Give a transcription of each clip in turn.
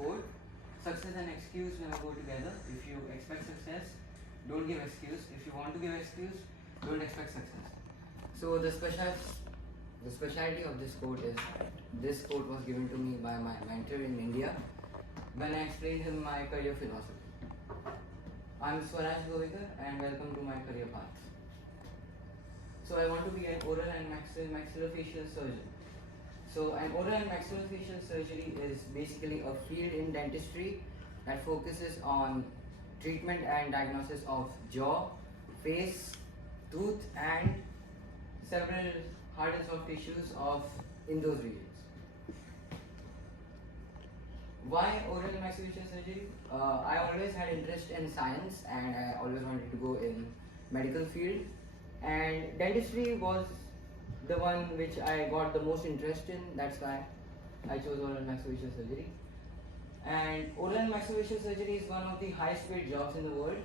quote: success and excuse never go together. If you expect success, don't give excuse. If you want to give excuse, don't expect success. So the specialty of this quote is, this quote was given to me by my mentor in India when I explained him my career philosophy. I'm Swaraj Govekar and welcome to my career path. So I want to be an oral and maxillofacial surgeon. So an oral and maxillofacial surgery is basically a field in dentistry that focuses on treatment and diagnosis of jaw, face, tooth and several hard and soft tissues in those regions. Why oral and maxillofacial surgery? I always had interest in science and I always wanted to go in medical field, and dentistry was the one which I got the most interest in. That's why I chose oral and maxillofacial surgery. And oral and maxillofacial surgery is one of the highest paid jobs in the world,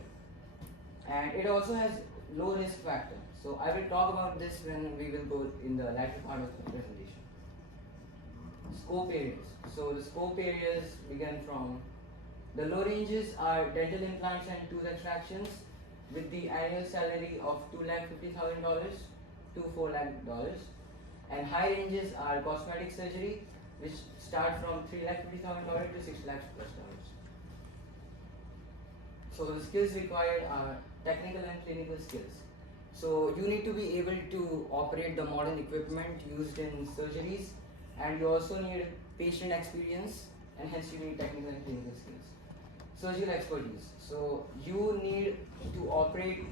and it also has low risk factor. So I will talk about this when we will go in the latter part of the presentation. Scope areas. So the scope areas begin from the low ranges are dental implants and tooth extractions with the annual salary of $250,000 to $4 lakh, and high ranges are cosmetic surgery which start from $350,000 to $6 lakh plus. So the skills required are technical and clinical skills. So you need to be able to operate the modern equipment used in surgeries, and you also need patient experience, and hence you need technical and clinical skills. Surgical expertise. So you need to operate.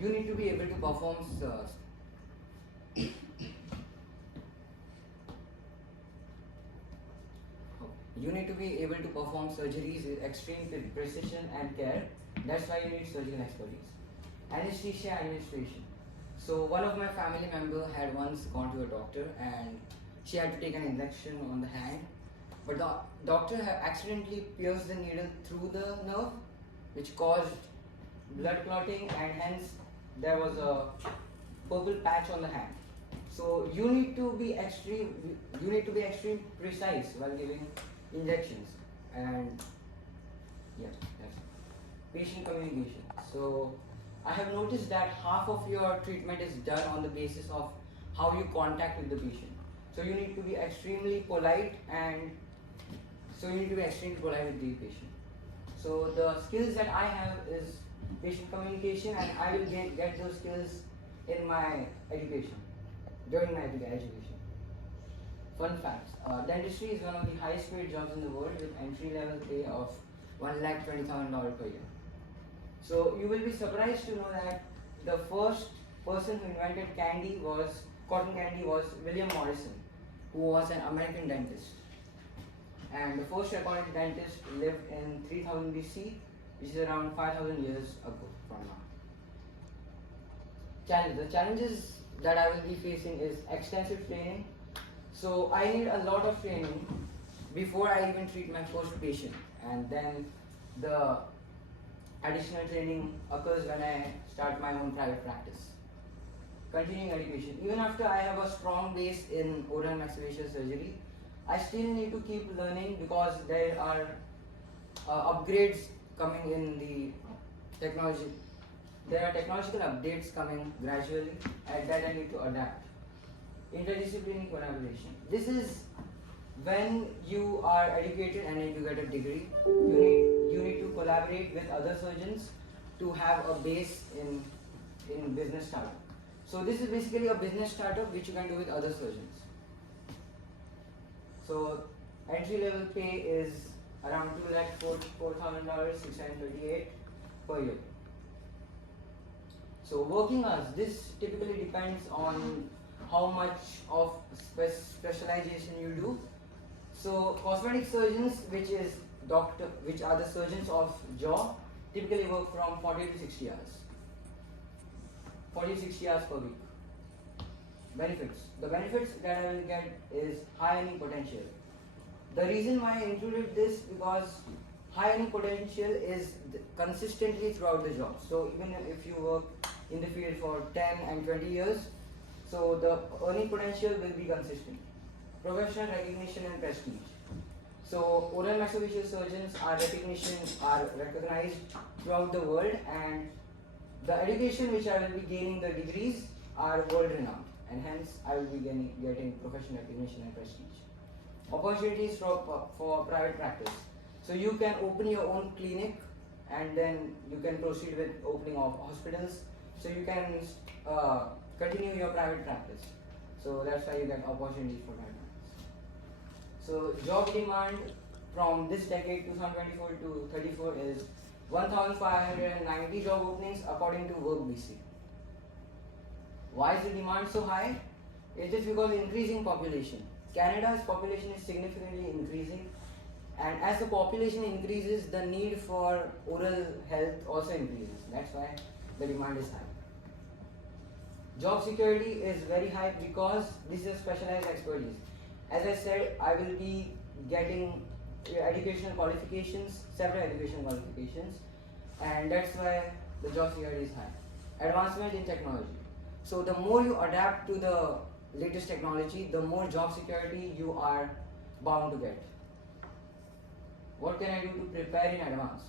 You need to be able to perform. You need to be able to perform surgeries with extreme precision and care. That's why you need surgical expertise. Anesthesia administration. So one of my family member had once gone to a doctor and she had to take an injection on the hand, but the doctor had accidentally pierced the needle through the nerve, which caused blood clotting, and hence there was a purple patch on the hand. So you need to be extreme precise while giving injections. And yeah, that's it. Patient communication. So I have noticed that half of your treatment is done on the basis of how you contact with the patient. So you need to be extremely polite with the patient. So the skills that I have is patient communication, and I will get those skills in my education, during my education. Fun facts. Dentistry is one of the highest paid jobs in the world with entry level pay of $1,20,000 per year. So you will be surprised to know that the first person who invented cotton candy was William Morrison, who was an American dentist. And the first recorded dentist lived in 3000 BC, which is around 5000 years ago from now. The challenges that I will be facing is extensive training. So I need a lot of training before I even treat my first patient, and then the additional training occurs when I start my own private practice. Continuing education. Even after I have a strong base in oral and maxillofacial surgery, I still need to keep learning because there are upgrades coming in the technology. There are technological updates coming gradually, and that I need to adapt. Interdisciplinary collaboration. This is when you are educated and you get a degree, you need to collaborate with other surgeons to have a base in business startup. So this is basically a business startup which you can do with other surgeons. So entry level pay is around $2,44,000, 638 per year. So working hours, this typically depends on how much of specialization you do. So cosmetic surgeons, which are the surgeons of jaw, typically work from 40 to 60 hours. 40 to 60 hours per week. Benefits. The benefits that I will get is high earning potential. The reason why I included this because high earning potential is consistently throughout the job. So even if you work in the field for 10 and 20 years, So the earning potential will be consistent. Professional recognition and prestige. So oral maxillofacial surgeons are recognized throughout the world, and the education which I will be gaining, the degrees, are world renowned, and hence I will be getting professional recognition and prestige. Opportunities for private practice. So you can open your own clinic, and then you can proceed with opening of hospitals. So you can continue your private practice. So that's why you get opportunities for private practice. So job demand from this decade 2024 to 34 is 1,590 job openings according to WorkBC. Why is the demand so high? It is because increasing population. Canada's population is significantly increasing, and as the population increases, the need for oral health also increases. That's why the demand is high. Job security is very high because this is a specialized expertise. As I said, I will be getting educational qualifications, several educational qualifications, and that's why the job security is high. Advancement in technology. So the more you adapt to the latest technology, the more job security you are bound to get. What can I do to prepare in advance?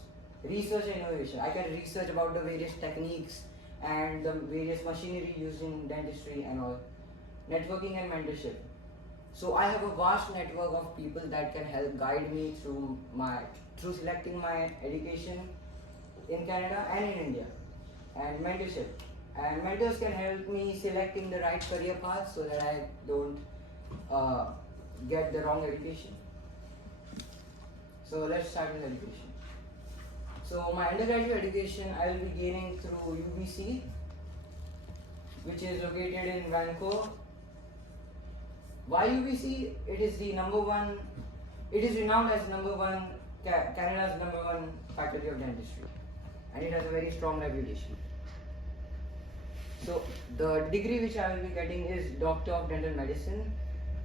Research and innovation. I can research about the various techniques and the various machinery used in dentistry and all. Networking and mentorship. So I have a vast network of people that can help guide me through selecting my education in Canada and in India. And mentorship. And mentors can help me selecting the right career path so that I don't get the wrong education. So let's start with education. So my undergraduate education I will be gaining through UBC, which is located in Vancouver. Why UBC? It is the number one. It is renowned as Canada's number one faculty of dentistry, and it has a very strong reputation. So the degree which I will be getting is Doctor of Dental Medicine.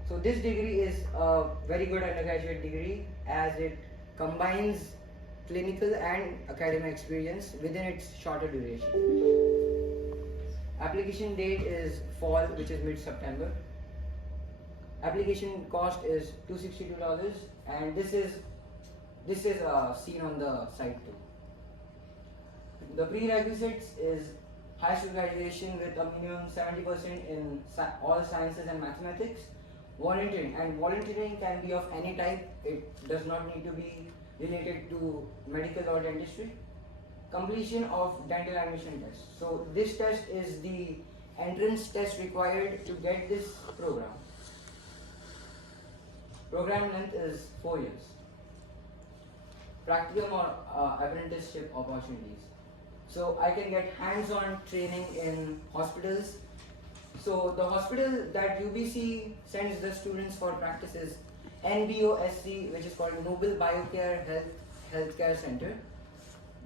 So this degree is a very good undergraduate degree as it combines clinical and academic experience within its shorter duration. Application date is fall, which is mid-September. Application cost is $262, and this is seen on the site too. The prerequisites is high school graduation with a minimum 70% in all sciences and mathematics. Volunteering can be of any type. It does not need to be related to medical or dentistry. Completion of dental admission test. So this test is the entrance test required to get this program. Program length is 4 years. Practicum or apprenticeship opportunities. So I can get hands-on training in hospitals. So the hospital that UBC sends the students for practice is NBOSC, which is called Noble Biocare Healthcare Center.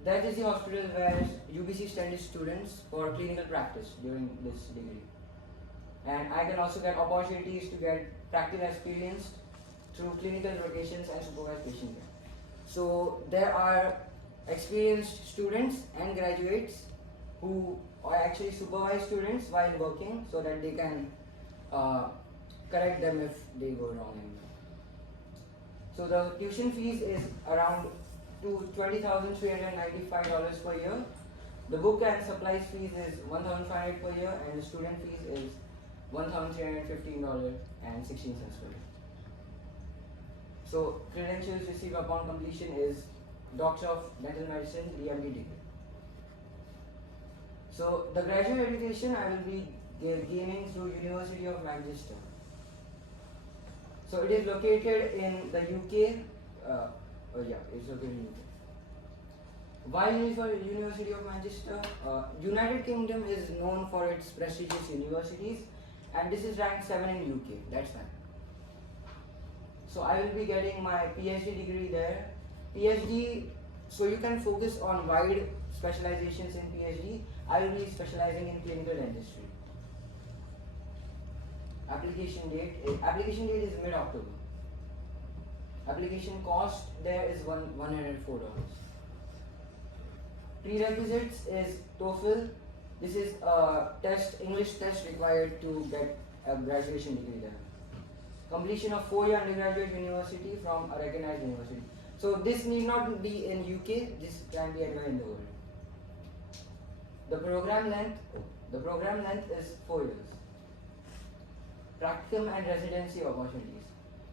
That is the hospital where UBC sends students for clinical practice during this degree. And I can also get opportunities to get practical experience through clinical rotations and supervised patient care. So there are experienced students and graduates who actually supervise students while working so that they can correct them if they go wrong. So the tuition fees is around $20,395 per year. The book and supplies fees is $1,500 per year, and the student fees is $1,315.16 per year. So credentials received upon completion is Doctor of Dental Medicine, DMD degree. So the graduate education I will be gaining through University of Manchester. So it is located in the UK. It's located in UK. Why University of Manchester? United Kingdom is known for its prestigious universities, and this is ranked 7 in UK. That's why. So I will be getting my PhD degree there. PhD, so you can focus on wide specializations in PhD. I will be specializing in clinical dentistry. Application date is mid-October. Application cost there is $104. Prerequisites is TOEFL This is a test, English test required to get a graduation degree there. Completion of 4-year undergraduate university from a recognized university. So this need not be in UK, this can be anywhere in the world. The program length is 4 years. Practicum and residency opportunities.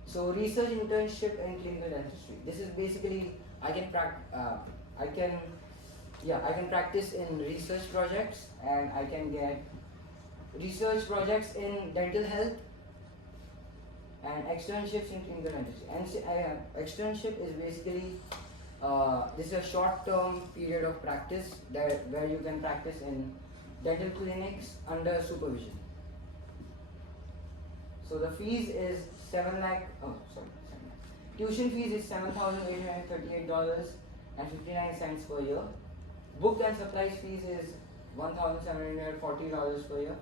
So research internship in clinical dentistry. This is basically I can practice in research projects, and I can get research projects in dental health and externships in clinical dentistry. And externship is basically this is a short-term period of practice where you can practice in dental clinics under supervision. So the fees is 7 lakh. Oh, sorry. Tuition fees is $7,838.59 per year. Book and supplies fees is $1,740 per year,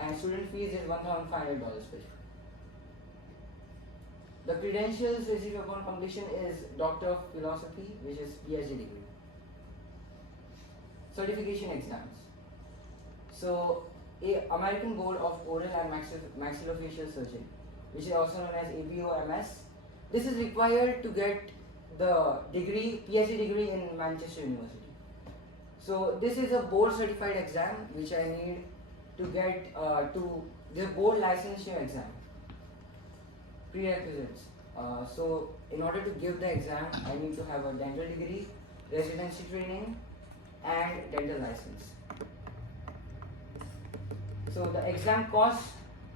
and student fees is $1,500 per year. The credentials received upon completion is Doctor of Philosophy, which is PhD degree. Certification exams. So, American Board of Oral and Maxillofacial Surgery, which is also known as ABOMS. This is required to get the degree, PhD degree in Manchester University. So this is a board certified exam which I need to get to the board licensure exam. Prerequisites. So in order to give the exam, I need to have a dental degree, residency training, and dental license. So the exam cost,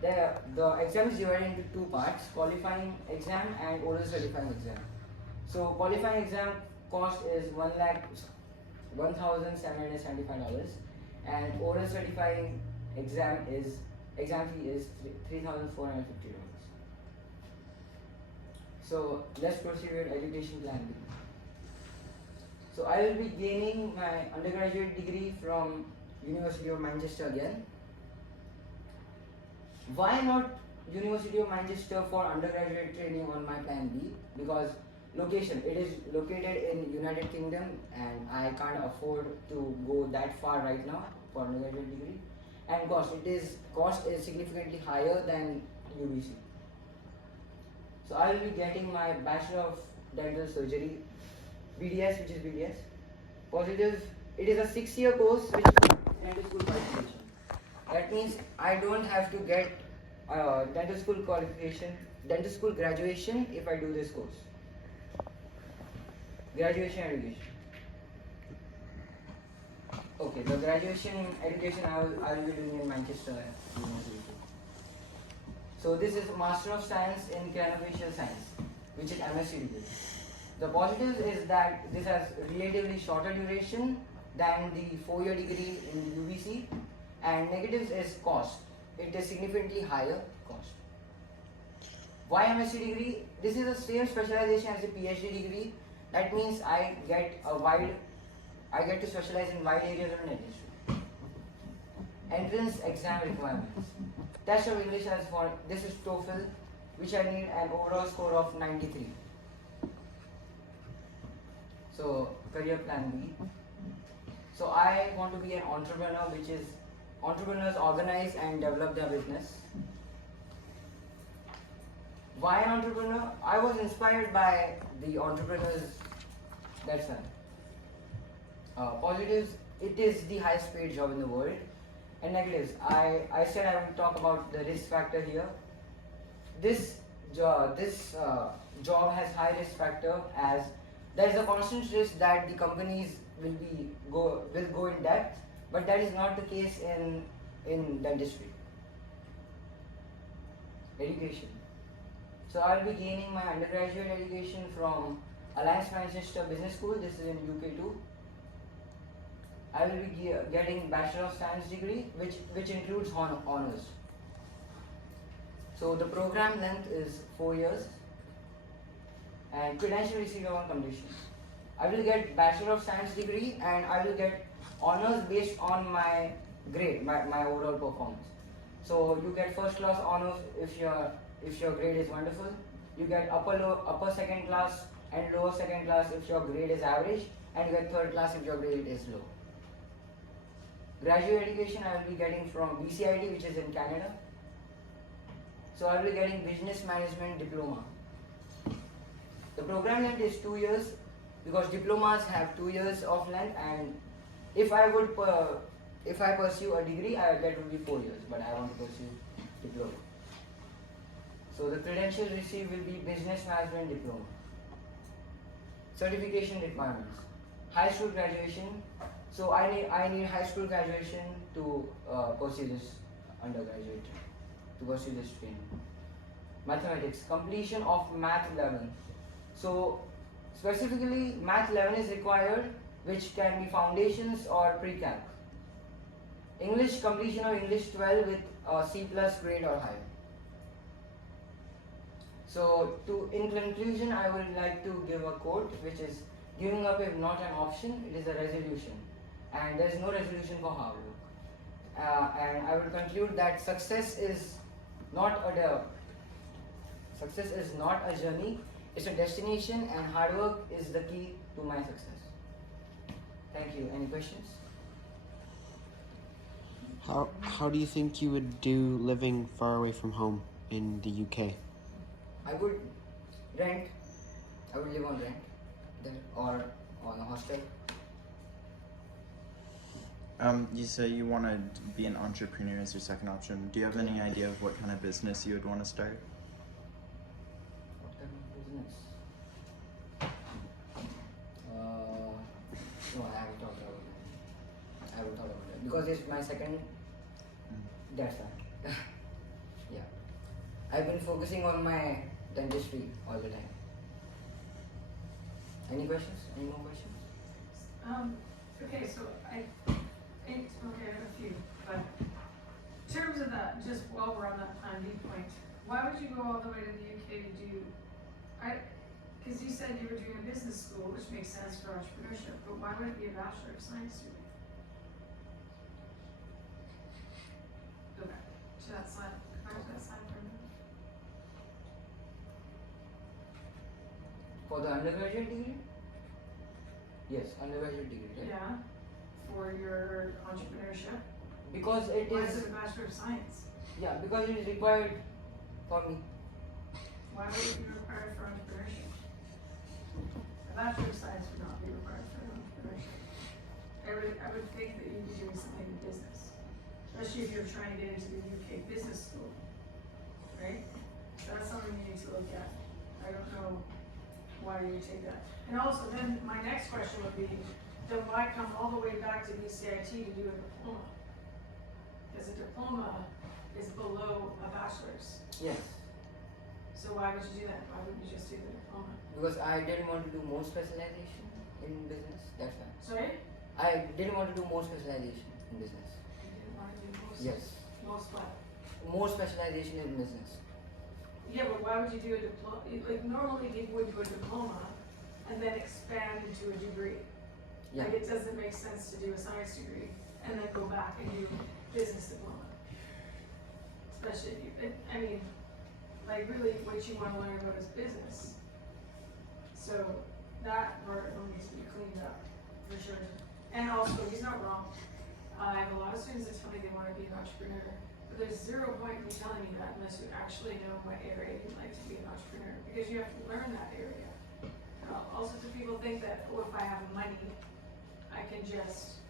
the exam is divided into two parts: qualifying exam and oral certifying exam. So qualifying exam cost is $1,775, and oral certifying exam fee is $3,450. So let's proceed with education plan B. So I will be gaining my undergraduate degree from University of Manchester again. Why not University of Manchester for undergraduate training on my plan B? Because location, it is located in United Kingdom, and I can't afford to go that far right now for undergraduate degree. And cost is significantly higher than UBC. So I will be getting my Bachelor of Dental Surgery, BDS, which is BDS. Positives, it is a 6-year course which is dental school qualification. That means I don't have to get dental school qualification, dental school graduation if I do this course. Graduation education. Okay, the graduation education I will be doing in Manchester University. So this is Master of Science in Craniofacial Science, which is MSc degree. The positives is that this has relatively shorter duration than the 4-year degree in UBC, and negatives is cost. It is significantly higher cost. Why MSc degree? This is the same specialization as a PhD degree. That means I get to specialize in wide areas of dentistry. Entrance exam requirements. Test of English as for this is TOEFL, which I need an overall score of 93. So career plan B. So I want to be an entrepreneur, which is entrepreneurs organize and develop their business. Why an entrepreneur? I was inspired by the entrepreneurs. That's why. Positives, it is the highest paid job in the world. And negatives, I said I will talk about the risk factor here. This job has high risk factor, as there is a constant risk that the companies will go in debt, but that is not the case in dentistry. Education. So I will be gaining my undergraduate education from Alliance Manchester Business School. This is in UK too. I will be getting Bachelor of Science degree, which includes honors. So the program length is 4 years, and credential received upon completion. I will get Bachelor of Science degree, and I will get honors based on my grade, my overall performance. So you get first class honors if your grade is wonderful. You get upper second class and lower second class if your grade is average, and you get third class if your grade is low. Graduate education I will be getting from BCIT, which is in Canada. So I will be getting Business Management Diploma. The program length is 2 years because diplomas have 2 years of length, and if I pursue a degree, that would be 4 years, but I want to pursue diploma. So the credentials received will be Business Management Diploma. Certification requirements: high school graduation. So I need high school graduation to pursue this undergraduate, to pursue this training. Mathematics: completion of Math 11. So specifically Math 11 is required, which can be foundations or pre-calc. English: completion of English 12 with C+ grade or higher. So in conclusion, I would like to give a quote, which is: giving up is not an option, it is a resolution, and there is no resolution for hard work. And I will conclude that success is not a journey, it's a destination, and hard work is the key to my success. Thank you. Any questions? How do you think you would do living far away from home in the UK? I would rent. I would live on rent there or on a hostel. You say you want to be an entrepreneur as your second option. Do you have any idea of what kind of business you would want to start? What kind of business? No, I haven't thought about it. Because it's my second. That's why. Yeah. I've been focusing on my dentistry all the time. Any questions? Any more questions? Okay, so I have a few, but in terms of that, just while we're on that plan B point, why would you go all the way to the UK to do, because you said you were doing a business school, which makes sense for entrepreneurship, but why would it be a Bachelor of Science degree? Go back to that slide, for a minute. For the undergraduate degree? Yes, undergraduate degree, right? Yeah, for your entrepreneurship. Because it Why is. is it a Bachelor of Science? Yeah, because it is required for me. Why would it be required for entrepreneurship? A Bachelor of Science would not be required for entrepreneurship. I would think that you'd be doing something in business, especially if you're trying to get into the UK business school, right? So that's something you need to look at. I don't know why you would take that. And also then my next question would be, then why come all the way back to BCIT to do a diploma? Because a diploma is below a bachelor's. Yes. So why would you do that? Why wouldn't you just do the diploma? Because I didn't want to do more specialization in business. That's why. Sorry? I didn't want to do more specialization in business. You didn't want to do most? Yes. Most what? More specialization in business. Yeah, but why would you do a diploma? Like normally people would do a diploma and then expand into a degree. Yeah. Like it doesn't make sense to do a science degree and then go back and do business diploma. Especially if you, like really what you want to learn about is business. So that part needs to be cleaned up for sure. And also, he's not wrong. I have a lot of students that tell me they want to be an entrepreneur, but there's zero point in telling me that unless you actually know what area you'd like to be an entrepreneur, because you have to learn that area. All sorts of people think that, oh, if I have money, I can just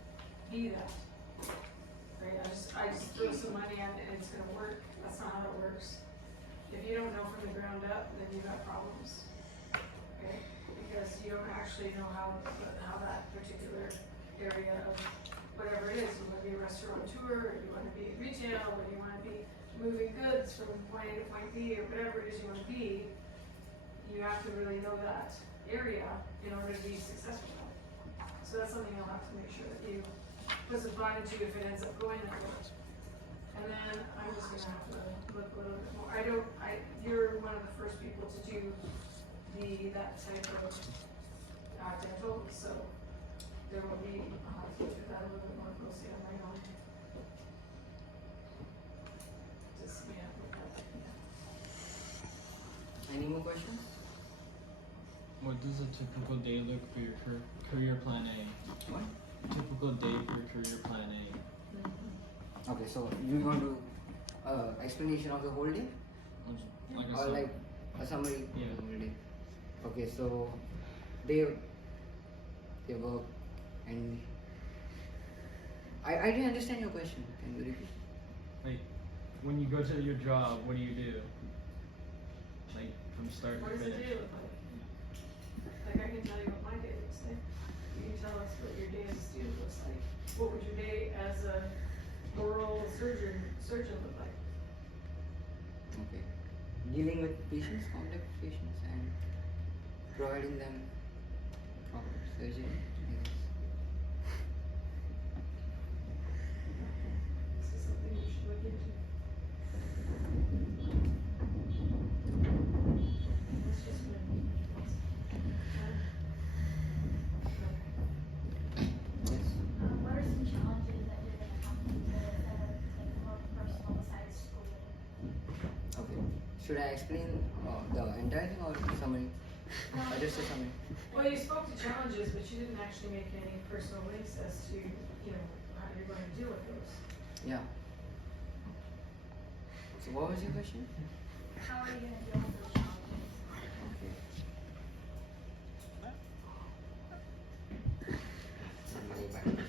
be that. Right? I just throw some money at it and it's gonna work. That's not how it works. If you don't know from the ground up, then you got problems. Okay? Because you don't actually know how that particular area of whatever it is, you want to be a restaurateur, or you want to be in retail, or you want to be moving goods from point A to point B, or whatever it is you want to be, you have to really know that area in order to be successful. So that's something you'll have to make sure that you put some thought into if it ends up going that way. And then I'm just gonna have to look a little bit more. You're one of the first people to do that type of dental, so there will be, I'll have to look at that a little bit more closely on my own. Just, yeah. Any more questions? What does a typical day look for your career plan A? What? Typical day for your career plan A. Okay, so you want to explanation of the whole day Like I or said, like a summary Yeah. of the whole day? Okay, so they work and I didn't understand your question. Can you repeat? like when you go to your job, what do you do? Like from start What to does a finish. day look like? Like I can tell you what my day looks like. You can tell us what your day as a student looks like. What would your day as a oral surgeon look like? Okay. Dealing with patients, complex patients, and providing them proper surgery, I guess. This is something you should look into. That's just me. Yes. What are some challenges that you're gonna have to like more personal besides schooling? Okay. Should I explain the entire thing or summary? Or just a summary? Well, you spoke to challenges, but you didn't actually make any personal links as to, how you're going to deal with those. Yeah. So what was your question? How are you gonna deal with those challenges? Okay. Let me go back to the slide.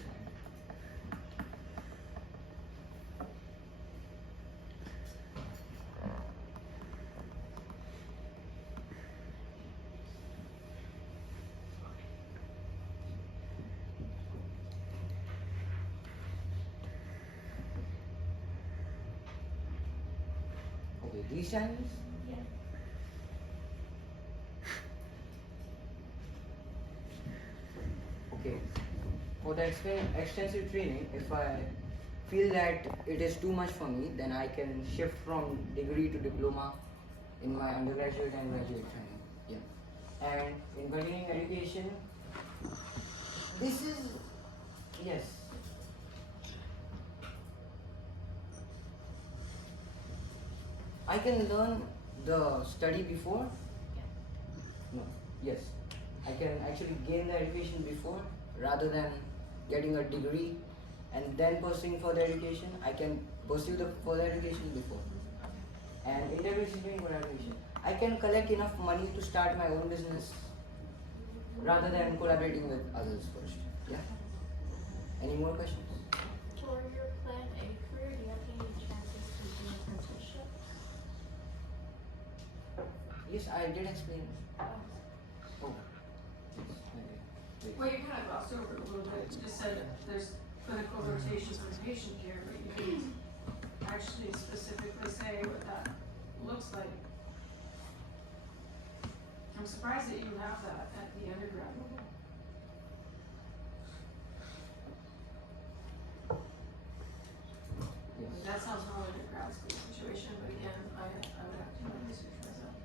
Okay, these channels? Yeah. Okay. For the extensive training, if I feel that it is too much for me, then I can shift from degree to diploma in my undergraduate and graduate training. Yeah. And in continuing education, this is, yes. I can learn the study before. No. Yes. I can actually gain the education before rather than getting a degree and then pursuing further education. I can pursue the further education before. And interdisciplinary collaboration. I can collect enough money to start my own business rather than collaborating with others first. Yeah. Any more questions? For your plan A career, do you have any chances to do an apprenticeship? Yes, I did explain. Oh. Oh. Yes. Okay. Wait. Well, you kind of glossed over it a little bit. You just said there's clinical rotations for patient care, but you didn't actually specifically say what that looks like. I'm surprised that you have that at the undergrad level. Yes. That sounds more like a grad school situation, but again, I would have to do my research myself.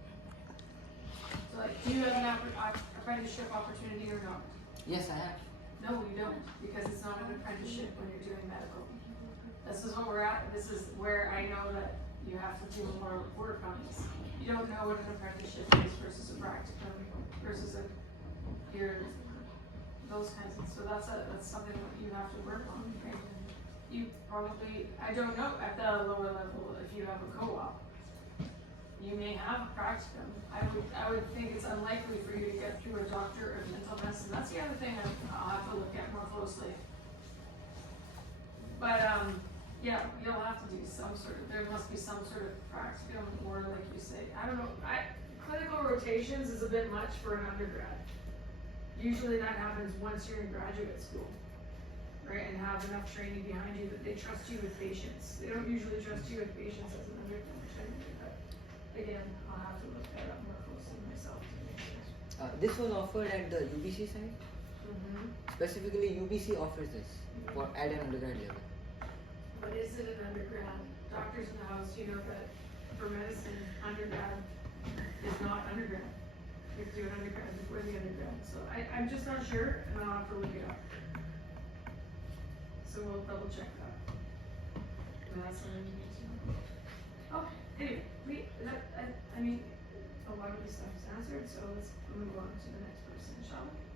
So like, do you have an apprenticeship opportunity or not? Yes, I have. No, we don't, because it's not an apprenticeship when you're doing medical. This is what we're at, this is where I know that you have to do more work on this. You don't know what an apprenticeship is versus a practicum versus those kinds of, so that's something that you have to work on, right? You probably, I don't know, at the lower level, if you have a co-op, you may have a practicum. I would think it's unlikely for you to get through a doctor of mental medicine. That's the other thing I'll have to look at more closely. But, yeah, you'll have to do there must be some sort of practicum, or like you say, I don't know, clinical rotations is a bit much for an undergrad. Usually that happens once you're in graduate school, right, and have enough training behind you that they trust you with patients. They don't usually trust you with patients as an undergrad, but again, I'll have to look that up more closely myself to make sure. This was offered at the UBC side. Specifically, UBC offers this at an undergrad level. But is it an undergrad? Doctors in the house, you know that for medicine, undergrad is not undergrad. You have to do an undergrad before the undergrad, so I'm just not sure, and I'll have to look it up. So we'll double check that. And that's something we need to know. Okay, anyway, I mean, a lot of this stuff is answered, so let's move on to the next person, shall we?